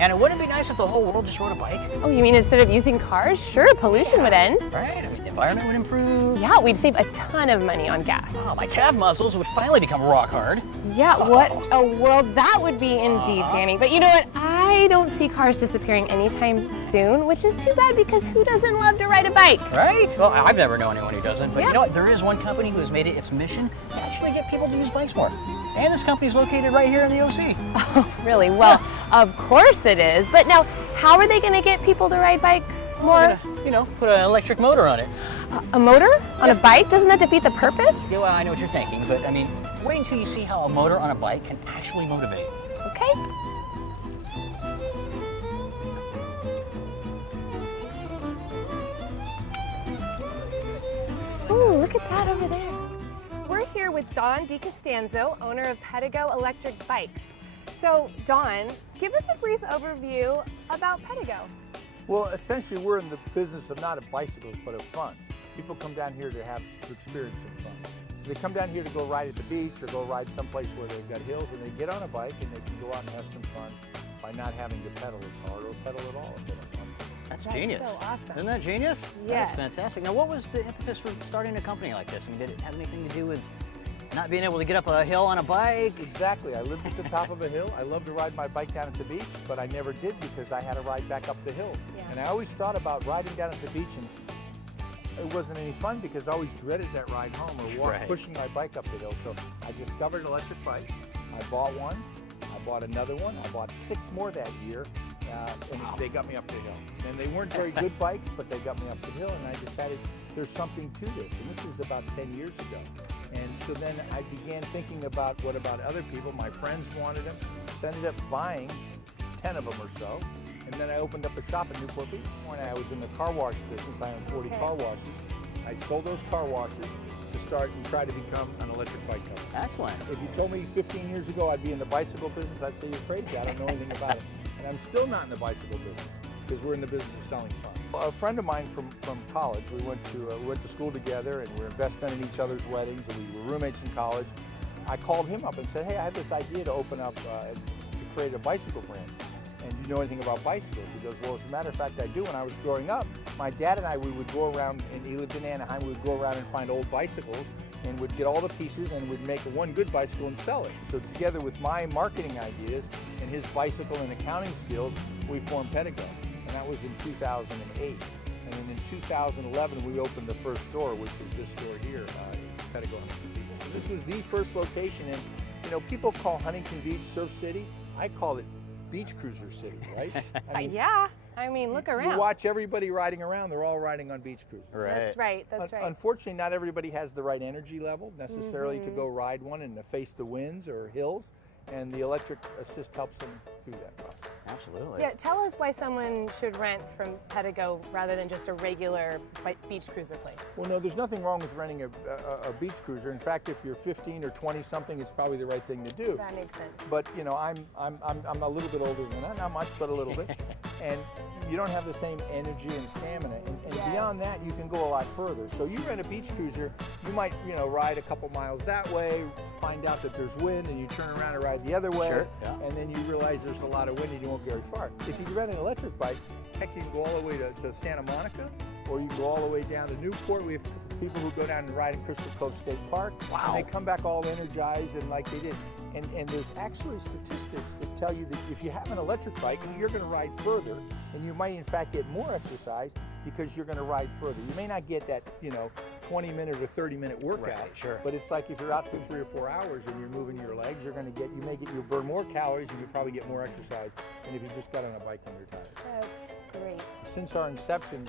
And it wouldn't be nice if the whole world just rode a bike. Oh, you mean instead of using cars? Sure, pollution would end. Right, I mean, the environment would improve. Yeah, we'd save a ton of money on gas. Oh, my calf muscles would finally become rock hard. Yeah, what a world that would be indeed, Danny. But you know what? I don't see cars disappearing anytime soon, which is too bad because who doesn't love to ride a bike? Right? Well, I've never known anyone who doesn't. But Yeah. you know what? There is one company who has made it its mission to actually get people to use bikes more. And this company is located right here in the OC. Oh, really? Well, of course it is. But now, how are they going to get people to ride bikes more? You know, put an electric motor on it. A motor on a bike? Doesn't that defeat the purpose? Yeah, well, I know what you're thinking, but I mean, wait until you see how a motor on a bike can actually motivate. Okay. Ooh, look at that over there. We're here with Don DiCostanzo, owner of Pedego Electric Bikes. So, Don, give us a brief overview about Pedego. Well, essentially, we're in the business of not of bicycles, but of fun. People come down here to experience some fun. So they come down here to go ride at the beach or go ride someplace where they've got hills, and they get on a bike and they can go out and have some fun by not having to pedal as hard or pedal at all if they don't want to. That's That's genius. so awesome. Isn't that genius? Yes. That's fantastic. Now, what was the impetus for starting a company like this? I mean, did it have anything to do with not being able to get up a hill on a bike? Exactly. I lived at the top of a hill. I love to ride my bike down at the beach, but I never did because I had to ride back up the hill. Yeah. And I always thought about riding down at the beach, and it wasn't any fun because I always dreaded that ride home or pushing my bike up the hill. So I discovered electric bikes. I bought one. I bought another one. I bought 6 more that year, and they got me up the hill. And they weren't very good bikes, but they got me up the hill, and I decided there's something to this. And this is about 10 years ago. And so then I began thinking about what about other people. My friends wanted them, so I ended up buying 10 of them or so. And then I opened up a shop in Newport Beach. When I was in the car wash business, I owned 40 car washes. I sold those car washes to start and try to become an electric bike company. Excellent. If you told me 15 years ago I'd be in the bicycle business, I'd say you're crazy. I don't know anything about it. And I'm still not in the bicycle business because we're in the business of selling fun. A friend of mine from college, we went to school together and we were best men in each other's weddings, and we were roommates in college. I called him up and said, hey, I have this idea to open up, to create a bicycle brand. And do you know anything about bicycles? He goes, well, as a matter of fact, I do. When I was growing up, my dad and I, we would go around, and he lived in Anaheim, we would go around and find old bicycles and would get all the pieces and would make one good bicycle and sell it. So together with my marketing ideas and his bicycle and accounting skills, we formed Pedego. And that was in 2008. And then in 2011, we opened the first store, which was this store here, Pedego Huntington Beach. So this was the first location, and you know, people call Huntington Beach Surf City. I call it Beach Cruiser City, right? I mean, Yeah, I mean, look around. you watch everybody riding around, they're all riding on beach cruisers. Right. That's right, that's right. Unfortunately, not everybody has the right energy level necessarily to go ride one and to face the winds or hills, and the electric assist helps them through that process. Absolutely. Yeah, tell us why someone should rent from Pedego rather than just a regular beach cruiser place. Well, no, there's nothing wrong with renting a beach cruiser. In fact, if you're 15 or 20 something, it's probably the right thing to do. That makes sense. But you know, I'm a little bit older than that, not much, but a little bit. And you don't have the same energy and stamina. And Yes. beyond that, you can go a lot further. So you rent a beach cruiser, you might, you know, ride a couple miles that way, find out that there's wind, and you turn around and ride the other way. Sure, yeah. And then you realize there's a lot of wind and you won't go very far. If you rent an electric bike, heck, you can go all the way to Santa Monica, or you can go all the way down to Newport. We have people who go down and ride in Crystal Cove State Park. Wow. And they come back all energized and like they did. And there's actually statistics that tell you that if you have an electric bike, you're going to ride further, and you might in fact get more exercise because you're going to ride further. You may not get that, you know, 20-minute or 30-minute workout, Right, sure. but it's like if you're out for 3 or 4 hours and you're moving your legs, you'll burn more calories and you probably get more exercise than if you just got on a bike when you're tired. That's great. Since our inception,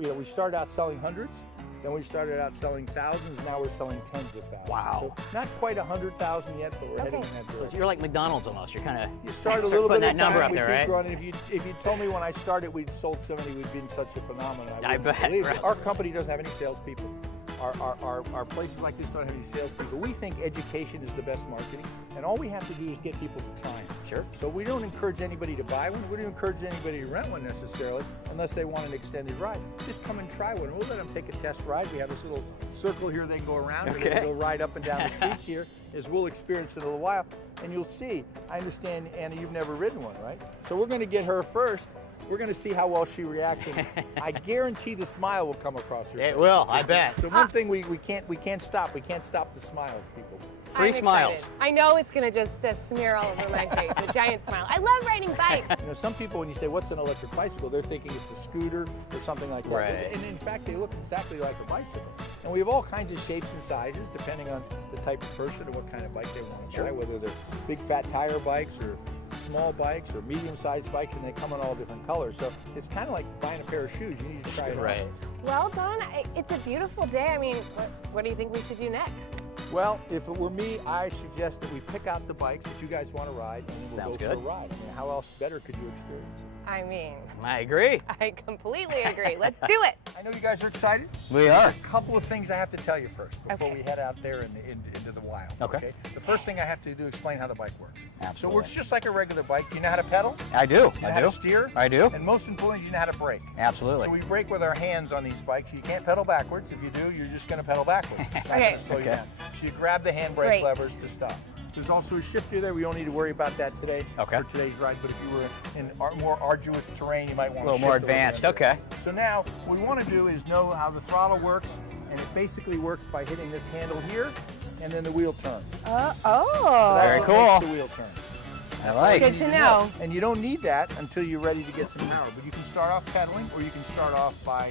you know, we started out selling hundreds, then we started out selling thousands, now we're selling tens of thousands. Wow. So not quite 100,000 yet, but we're heading in that So direction. you're like McDonald's almost. You're kind of You start a little bit putting that at a number time, up we there, keep right? growing. If you told me when I started we'd sold 70, we'd been such a phenomenon. I wouldn't bet, believe it. right. Our company doesn't have any salespeople. Our places like this don't have any salespeople. We think education is the best marketing, and all we have to do is get people to try it. Sure. So we don't encourage anybody to buy one. We don't encourage anybody to rent one necessarily, unless they want an extended ride. Just come and try one. We'll let them take a test ride. We have this little circle here they can go around, and they can go ride up and down the streets here, as we'll experience in a little while. and you'll see. I understand, Anna, you've never ridden one, right? So we're going to get her first. We're going to see how well she reacts, and I guarantee the smile will come across her face. It will, I bet. So one thing we can't stop. We can't stop the smiles, people. Free I'm smiles. excited. I know it's gonna just smear all over my face, a giant smile. I love riding bikes. You know, some people, when you say, what's an electric bicycle, they're thinking it's a scooter or something like that. Right. And in fact, they look exactly like a bicycle. And we have all kinds of shapes and sizes, depending on the type of person and what kind of bike they want to buy, whether they're big fat tire bikes or small bikes or medium-sized bikes, and they come in all different colors. So it's kind of like buying a pair of shoes. You need to try it out. Well, Don, it's a beautiful day. I mean, what do you think we should do next? Well, if it were me, I suggest that we pick out the bikes that you guys want to ride, and then we'll Sounds go good. for a ride. I mean, how else better could you experience it? I mean, I agree. I completely agree. Let's do it. I know you guys are excited. We are. There's a couple of things I have to tell you first before Okay. we head out there into the wild. Okay. The first thing I have to do is explain how the bike works. Absolutely. So it works just like a regular bike. You know how to pedal? I do. You know I how do. to steer? I do. And most importantly, you know how to brake. Absolutely. So we brake with our hands on these bikes. You can't pedal backwards. If you do, you're just going to pedal backwards. It's not Okay. going to slow you Okay. down. So you grab the handbrake Great. levers to stop. There's also a shifter there. We don't need to worry about that today Okay. for today's ride. But if you were in more arduous terrain, you might want A little more advanced. Okay. So now what we want to do is know how the throttle works, and it basically works by hitting this handle here, and then the wheel turns. So that's Very what cool. makes the wheel turn. I like. Good to know. And you don't need that until you're ready to get some power. But you can start off pedaling, or you can start off by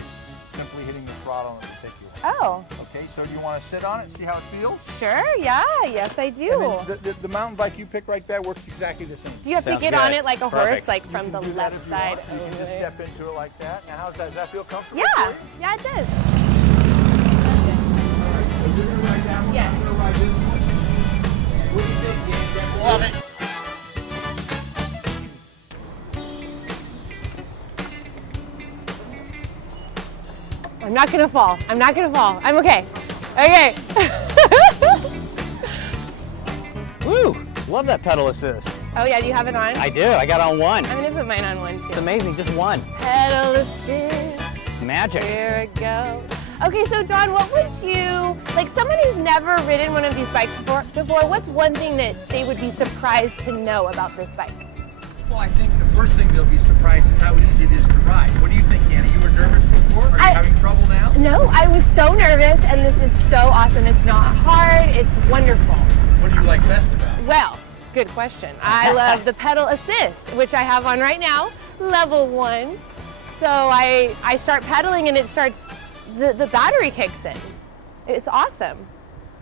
simply hitting the throttle and it'll take you away. Oh, Okay, so you want to sit on it, see how it feels? sure. Yeah. Yes, I do. And then the mountain bike you pick right there works exactly the same. Do you have to Sounds get on good. it like a Perfect. horse, like You from can the do that left if you side? want. You can just step into it like that. Now, does that feel comfortable? Yeah. for you? Yeah, it does. All right, so you're going to ride that one, Yeah. I'm going to ride this one. What do you think, Dan? Love it. I'm not gonna fall. I'm not gonna fall. I'm okay. Okay. Woo! Love that pedal assist. Oh yeah, do you have it on? I do. I got on one. I'm gonna put mine on one It's too. amazing. Just one. Pedal assist. Magic. Here we go. Okay, so Don, what would you, like someone who's never ridden one of these bikes before, what's one thing that they would be surprised to know about this bike? Well, I think the first thing they'll be surprised is how easy it is to ride. What do you think, Anna? You were nervous before? Are you having trouble now? No, I was so nervous, and this is so awesome. It's not hard, it's wonderful. What do you like best about it? Well, good question. I love the pedal assist, which I have on right now, level 1. So I start pedaling and it starts, the battery kicks in. It's awesome.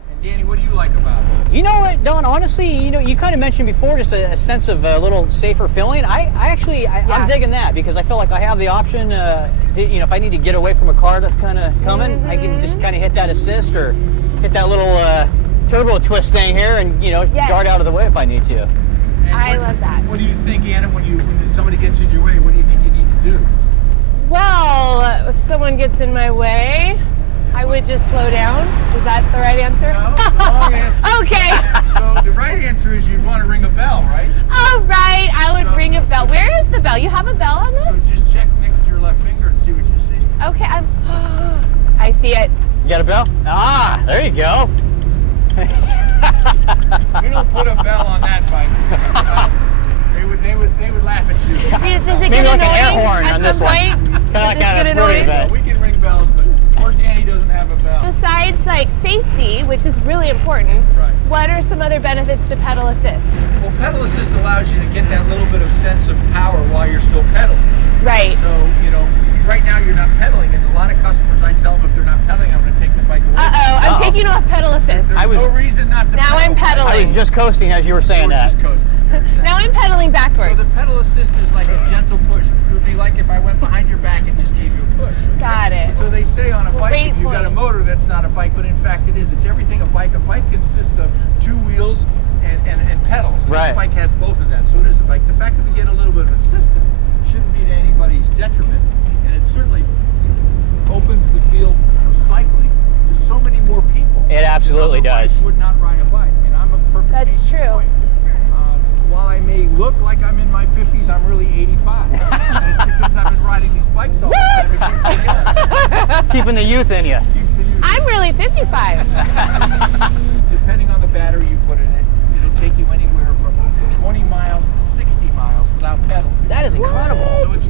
And Danny, what do you like about it? You know what, Don? Honestly, you kind of mentioned before just a sense of a little safer feeling. I'm digging that because I feel like I have the option. If I need to get away from a car that's kind of coming, I can just kind of hit that assist or hit that little turbo twist thing here, and dart out of the way if I need to. And I love that. What do you think, Anna, when somebody gets in your way? What do you think you need to do? Well, if someone gets in my way, I would just slow down. Is that the right answer? No, wrong answer. Okay. So the right answer is you'd want to ring a bell, right? All right, I would ring a bell. Where is the bell? You have a bell on So this? just check next to your left finger and see what you see. Okay, I see it. You got a bell? Ah, there you go. We don't put a bell on that bike. They would laugh at you. Does it Maybe get like an annoying air horn at on some this one. point? Kind of like Does at it a get sporting annoying? event. We can ring bells, but poor Danny doesn't have a bell. Besides like safety, which is really important, Right. what are some other benefits to pedal assist? Well, pedal assist allows you to get that little bit of sense of power while you're still pedaling. Right. So, right now you're not pedaling, and a lot of customers, I tell them if they're not pedaling, I'm going to take the bike away. Uh-oh, I'm Uh-oh. taking off pedal assist. There's no reason not to Now pedal. I'm pedaling. I was just coasting as you were saying We're that. just coasting. Now I'm pedaling So backwards. the pedal assist is like a gentle push. It would be like if I went behind your back and just gave you a push. Okay? Got it. So they say on a bike, Great if you've got a point. motor, that's not a bike, but in fact it is. It's everything a bike. A bike consists of two wheels and pedals. And Right. This bike has both of that, so it is a bike. The fact that we get a little bit of assistance shouldn't be to anybody's detriment, and it certainly opens the field of cycling to so many more people. It absolutely that otherwise does. would not ride a bike. And I'm a perfect That's case in true. point. While I may look like I'm in my 50s, I'm really 85. And it's because I've been riding these bikes all the time ever since they are. Keeping the youth in you. I'm really 55. Depending on the battery you put in it, it'll take you anywhere from 20 miles to 60 miles without pedals. That is incredible. So it's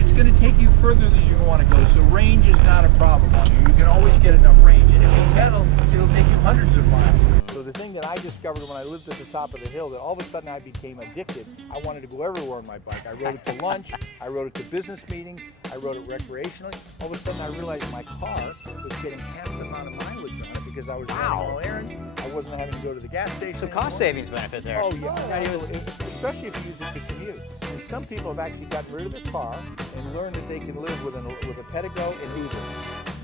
it's going to take you further than you want to go. So range is not a problem on you. You can always get enough range. And if you pedal, it'll take you hundreds of miles. So the thing that I discovered when I lived at the top of the hill, that all of a sudden I became addicted. I wanted to go everywhere on my bike. I rode it to lunch, I rode it to business meetings, I rode it recreationally. All of a sudden I realized my car was getting half the amount of mileage on it because I was running all errands. I wasn't having to go to the gas station. So cost savings benefit there. Oh yeah, especially if you use it to commute. And some people have actually gotten rid of their car and learned that they can live with a Pedego and Uber.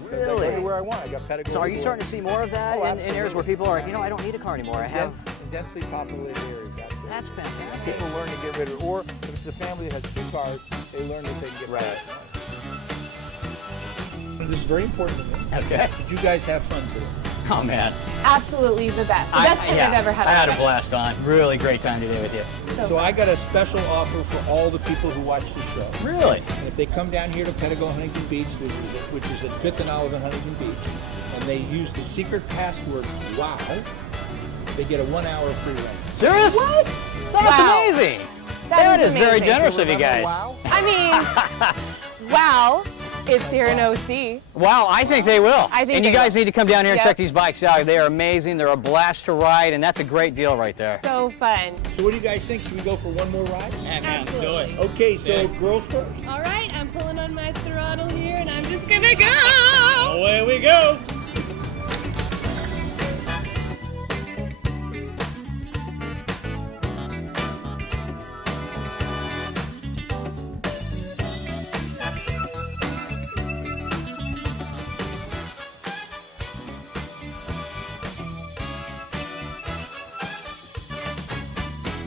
Really? Everywhere I want, I got Pedego. So are you starting to see more of that in areas where people are like, I don't need a car anymore. I have in densely populated areas. That's fantastic. People learn to get rid of it, or if it's a family that has 2 cars, they learn that they can get rid of it. This is very important to me. Okay. Did you guys have fun today? Oh man. Absolutely the best. The best time I've ever had. I had a blast, Don. Really great time today with you. So I got a special offer for all the people who watch the show. Really? And if they come down here to Pedego Huntington Beach, which is at 5th and Olive in Huntington Beach, and they use the secret password WOW, they get a 1-hour free ride. Serious? What? That's amazing. That is very amazing. generous of you guys. Wow? I mean, wow. It's here in OC. Wow, I think they will. I think and you they guys will. need to come down here and check these bikes out. They are amazing. They're a blast to ride, and that's a great deal right there. So fun. So what do you guys think? Should we go for one more ride? Absolutely. Okay, so girls first. All right, I'm pulling on my throttle here, and I'm just gonna go. Away we go.